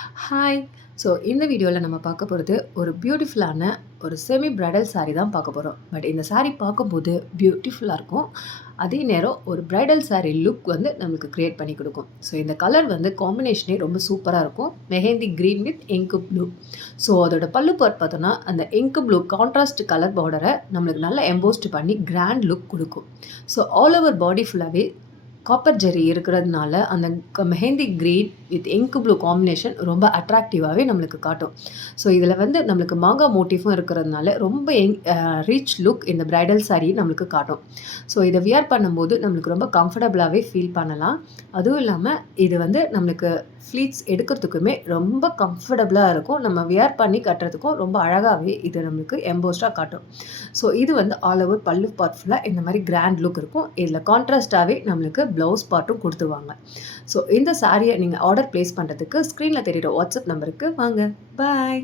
Hi! இந்த வீடியோல நம்ம பார்க்க போறது ஒரு பியூட்டிஃபுல்லான ஒரு செமி பிரைடல் சாரி தான் பார்க்க போறோம். பட் இந்த சாரி பார்க்கும்போது பியூட்டிஃபுல்லா இருக்கும். அதே நேரம் ஒரு பிரைடல் சாரி லுக் வந்து நமக்கு கிரியேட் பண்ணி குடுக்கும். இந்த கலர் வந்து காம்பினேஷனே ரொம்ப சூப்பரா இருக்கும். Mehndi green with ink blue. அதோட பல்லு பார்ட் பார்த்தோம்னா, அந்த இங்க் ப்ளூ கான்ட்ராஸ்ட் கலர் பார்டர நம்மளுக்கு நல்லா எம்போஸ்ட் பண்ணி கிராண்ட் லுக் குடுக்கும். ஆல் ஓவர் பாடி ஃபுல்லாவே காப்பர் ஜெர்ரி இருக்கிறதுனால, அந்த mehndi green with ink blue combination ரொம்ப அட்ராக்டிவாவே நம்மளுக்கு காட்டும். இதில வந்து நம்மளுக்கு மாங்கா மோட்டிஃபும் இருக்கிறதுனால, ரொம்ப ரிச் லுக் இந்த பிரைடல் சாரி நம்மளுக்கு காட்டும். இத வியர் பண்ணும்போது நம்மளுக்கு ரொம்ப கம்ஃபர்டபுளாவே ஃபீல் பண்ணலாம். அதுவும் இல்லாம இது வந்து நம்மளுக்கு ஃப்ளீட்ஸ் எடுக்கிறதுக்குமே ரொம்ப கம்ஃபர்டபுளா இருக்கும். நம்ம வியர் பண்ணி கட்டுறதுக்கும் ரொம்ப அழகாவே இது நம்மளுக்கு எம்போஸ்டா காட்டும். இது வந்து ஆல் ஓவர் பல்லு பார்ட் ஃபுல்லா இந்த மாரி கிராண்ட் லுக் இருக்கும். இதில கான்ட்ராஸ்ட்டாவே நம்மளுக்கு ப்ளவுஸ் பார்ட்டும் குடுத்துருவாங்க. இந்த சாரிய நீங்க ஆர்டர் பிளேஸ் பண்றதுக்கு ஸ்க்ரீன்ல தெரியிற வாட்ஸ்அப் நம்பருக்கு வாங்க. பாய்.